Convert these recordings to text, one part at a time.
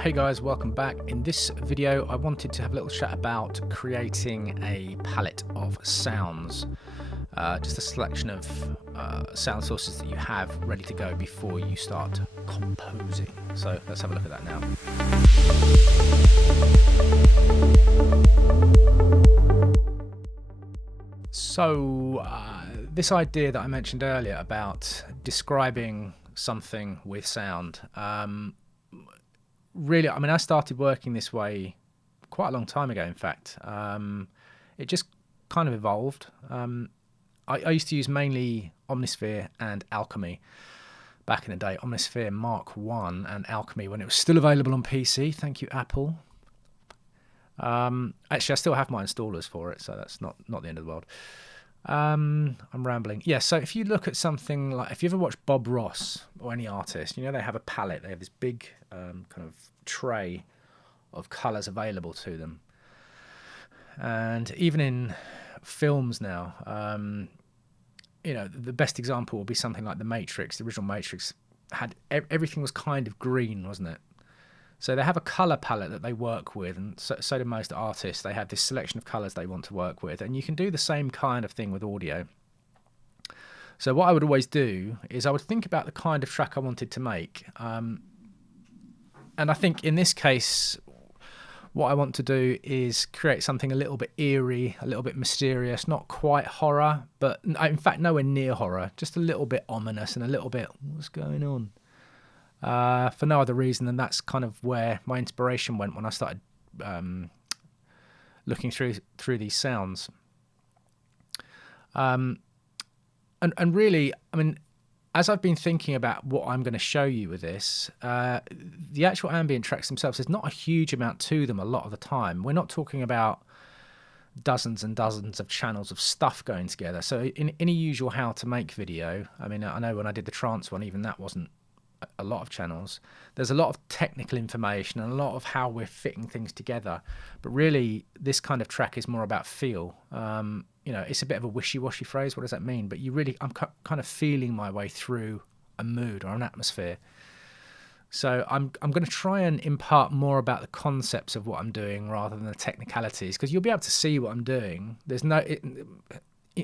Hey guys, welcome back. In this video I wanted to have a little chat about creating a palette of sounds, just a selection of sound sources that you have ready to go before you start composing. So let's have a look at that now. So this idea that I mentioned earlier about describing something with sound, really, I mean, I started working this way quite a long time ago, in fact. It just kind of evolved. I used to use mainly Omnisphere and Alchemy back in the day. Omnisphere Mark 1 and Alchemy when it was still available on PC. Thank you, Apple. Actually, I still have my installers for it, so that's not the end of the world. I'm rambling. Yeah, so if you look at something like, if you ever watch Bob Ross or any artist, you know, they have a palette. They have this big kind of tray of colours available to them. And even in films now, you know, the best example will be something like The Matrix. The original Matrix had everything was kind of green, wasn't it? So they have a colour palette that they work with, and so do most artists. They have this selection of colours they want to work with, and you can do the same kind of thing with audio. So what I would always do is I would think about the kind of track I wanted to make. And I think in this case, what I want to do is create something a little bit eerie, a little bit mysterious, not quite horror, but in fact nowhere near horror, just a little bit ominous and a little bit, what's going on? For no other reason than that's kind of where my inspiration went when I started looking through these sounds. And really, I mean, as I've been thinking about what I'm going to show you with this, the actual ambient tracks themselves, there's not a huge amount to them a lot of the time. We're not talking about dozens and dozens of channels of stuff going together. So in a usual how to make video, I mean, I know when I did the trance one, even that wasn't a lot of channels. There's a lot of technical information and a lot of how we're fitting things together, but really this kind of track is more about feel. You know, it's a bit of a wishy-washy phrase. What does that mean? But I'm kind of feeling my way through a mood or an atmosphere. So I'm going to try and impart more about the concepts of what I'm doing rather than the technicalities, because you'll be able to see what I'm doing. There's no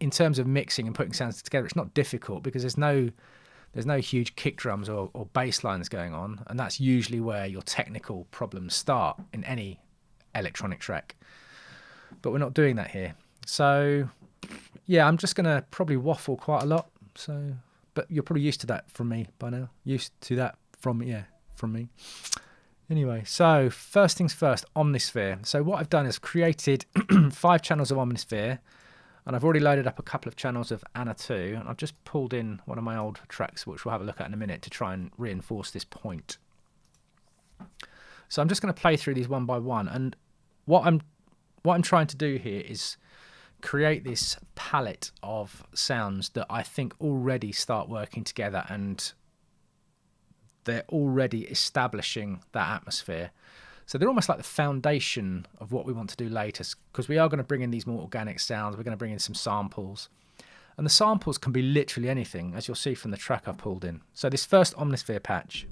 in terms of mixing and putting sounds together, it's not difficult because there's no huge kick drums or bass lines going on, and that's usually where your technical problems start in any electronic track. But we're not doing that here. So yeah, I'm just going to probably waffle quite a lot. So, but you're probably used to that from me by now. Used to that from me. Anyway, so first things first, Omnisphere. So what I've done is created 5 channels of Omnisphere. And I've already loaded up a couple of channels of Anna 2, and I've just pulled in one of my old tracks, which we'll have a look at in a minute, to try and reinforce this point. So I'm just going to play through these one by one, and what I'm trying to do here is create this palette of sounds that I think already start working together, and they're already establishing that atmosphere. So they're almost like the foundation of what we want to do later, because we are going to bring in these more organic sounds. We're going to bring in some samples. And the samples can be literally anything, as you'll see from the track I've pulled in. So this first Omnisphere patch.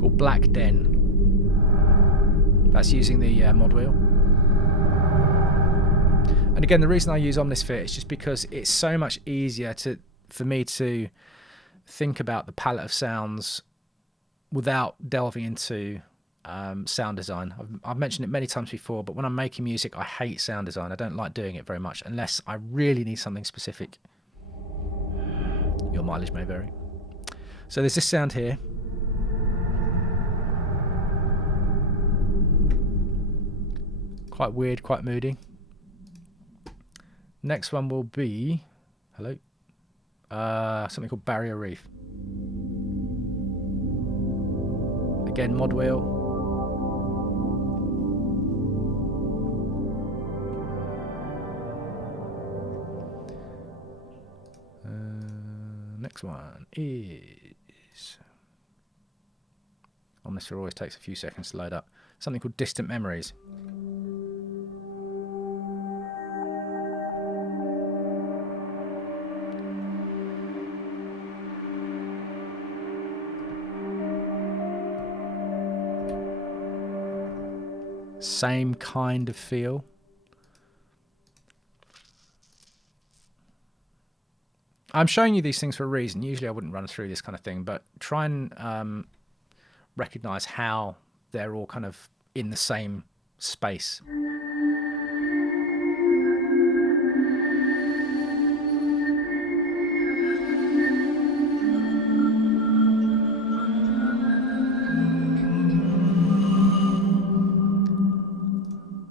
Called Black Den. That's using the mod wheel. And again, the reason I use Omnisphere is just because it's so much easier for me to think about the palette of sounds without delving into sound design. I've mentioned it many times before, but when I'm making music, I hate sound design. I don't like doing it very much unless I really need something specific. Your mileage may vary. So there's this sound here. Quite weird, quite moody. Next one will be, hello, something called Barrier Reef. Again, mod wheel. Next one is, Omnisphere always takes a few seconds to load up. Something called Distant Memories. Same kind of feel. I'm showing you these things for a reason. Usually I wouldn't run through this kind of thing, but try and recognize how they're all kind of in the same space.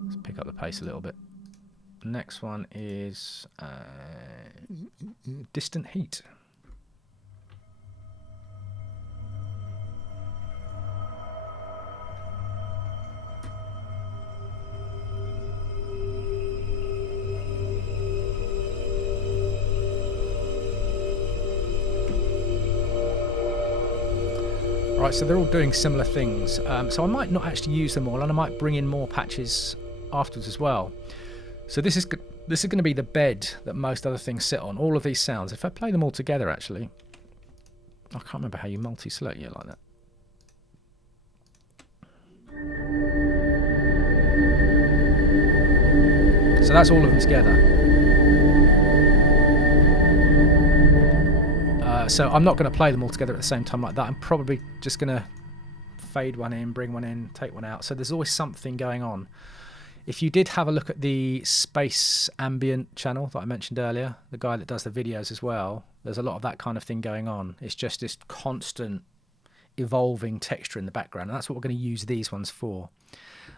Let's pick up the pace a little bit. Next one is Distant Heat. Right, so they're all doing similar things. So I might not actually use them all, and I might bring in more patches afterwards as well. So this is going to be the bed that most other things sit on. All of these sounds. If I play them all together, actually, I can't remember how you multi-select it like that. So that's all of them together. So I'm not going to play them all together at the same time like that. I'm probably just going to fade one in, bring one in, take one out. So there's always something going on. If you did have a look at the Space Ambient channel that I mentioned earlier, the guy that does the videos as well, there's a lot of that kind of thing going on. It's just this constant evolving texture in the background, and that's what we're going to use these ones for.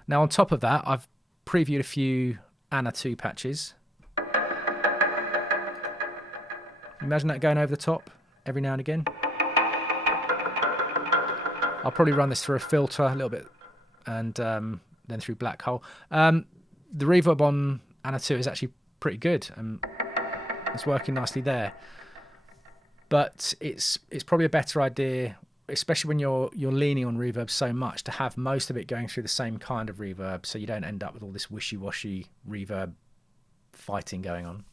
Now, on top of that, I've previewed a few Anna 2 patches. Imagine that going over the top every now and again. I'll probably run this through a filter a little bit, and then through Black Hole. The reverb on Anna 2 is actually pretty good, and it's working nicely there. But it's probably a better idea, especially when you're leaning on reverb so much, to have most of it going through the same kind of reverb, so you don't end up with all this wishy-washy reverb fighting going on.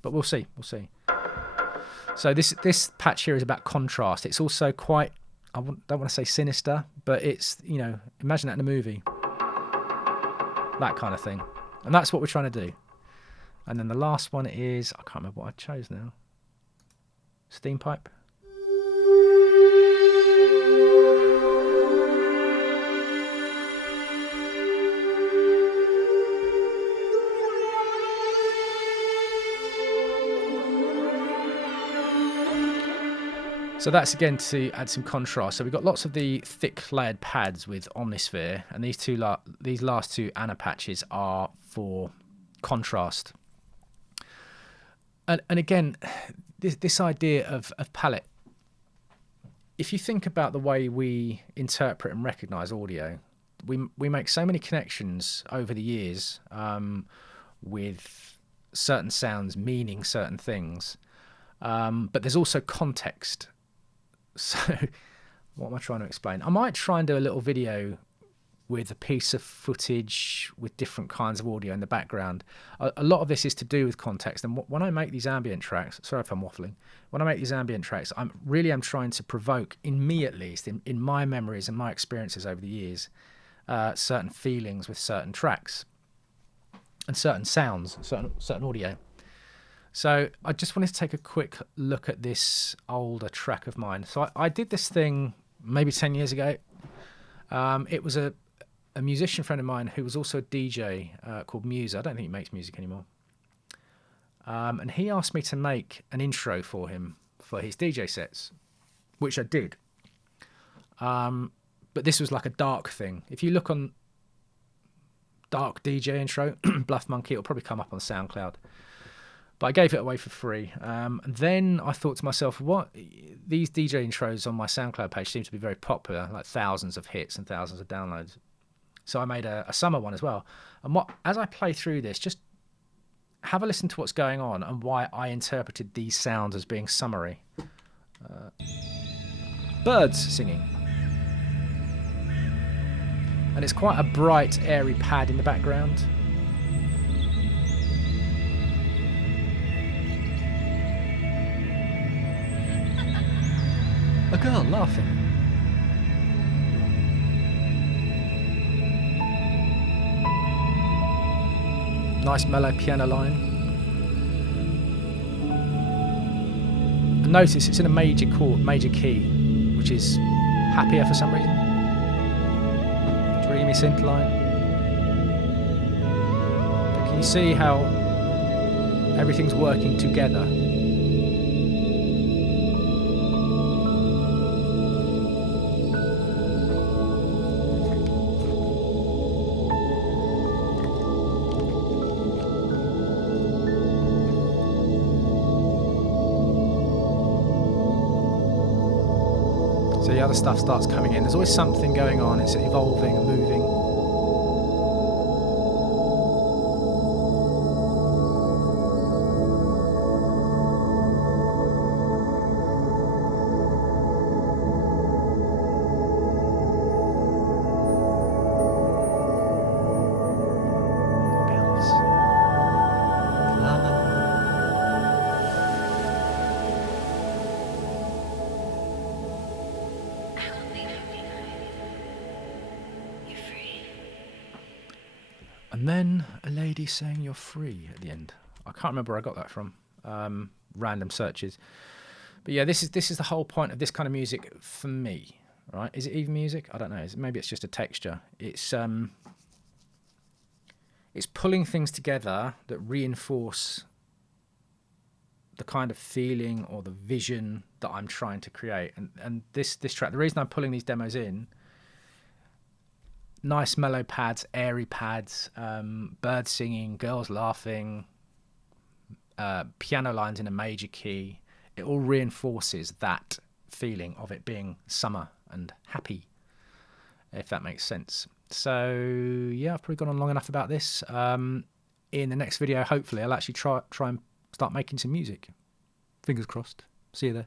But we'll see. So this patch here is about contrast. It's also quite, I don't want to say sinister, but it's, you know, imagine that in a movie. That kind of thing. And that's what we're trying to do. And then the last one is, I can't remember what I chose now. Steam pipe. So that's again to add some contrast. So we've got lots of the thick layered pads with Omnisphere, and these last two Anna patches are for contrast. And again, this idea of palette, if you think about the way we interpret and recognize audio, we make so many connections over the years with certain sounds meaning certain things, but there's also context. So what am I trying to explain? I might try and do a little video with a piece of footage with different kinds of audio in the background. A lot of this is to do with context. And when I make these ambient tracks, sorry if I'm waffling, when I make these ambient tracks, I'm trying to provoke, in me at least, in my memories and my experiences over the years, certain feelings with certain tracks and certain sounds, certain audio. So I just wanted to take a quick look at this older track of mine. So I did this thing maybe 10 years ago. It was a musician friend of mine who was also a DJ called Musa. I don't think he makes music anymore. And he asked me to make an intro for him for his DJ sets, which I did. But this was like a dark thing. If you look on dark DJ intro, Bluff Monkey, it'll probably come up on SoundCloud. But I gave it away for free. And then I thought to myself, what? These DJ intros on my SoundCloud page seem to be very popular, like thousands of hits and thousands of downloads. So I made a summer one as well. And as I play through this, just have a listen to what's going on and why I interpreted these sounds as being summery. Birds singing. And it's quite a bright, airy pad in the background. A girl laughing. Nice mellow piano line. And notice it's in a major chord, major key, which is happier for some reason. Dreamy synth line. But can you see how everything's working together? So the other stuff starts coming in. There's always something going on. It's evolving and moving. Bells. Love. And then a lady saying you're free at the end. I can't remember where I got that from. Random searches. But yeah, this is the whole point of this kind of music for me, right? Is it even music? I don't know. Maybe it's just a texture. It's pulling things together that reinforce the kind of feeling or the vision that I'm trying to create. And this track, the reason I'm pulling these demos in, nice mellow pads, airy pads, birds singing, girls laughing, piano lines in a major key. It all reinforces that feeling of it being summer and happy, if that makes sense. So yeah, I've probably gone on long enough about this. In the next video, hopefully, I'll actually try and start making some music. Fingers crossed. See you there.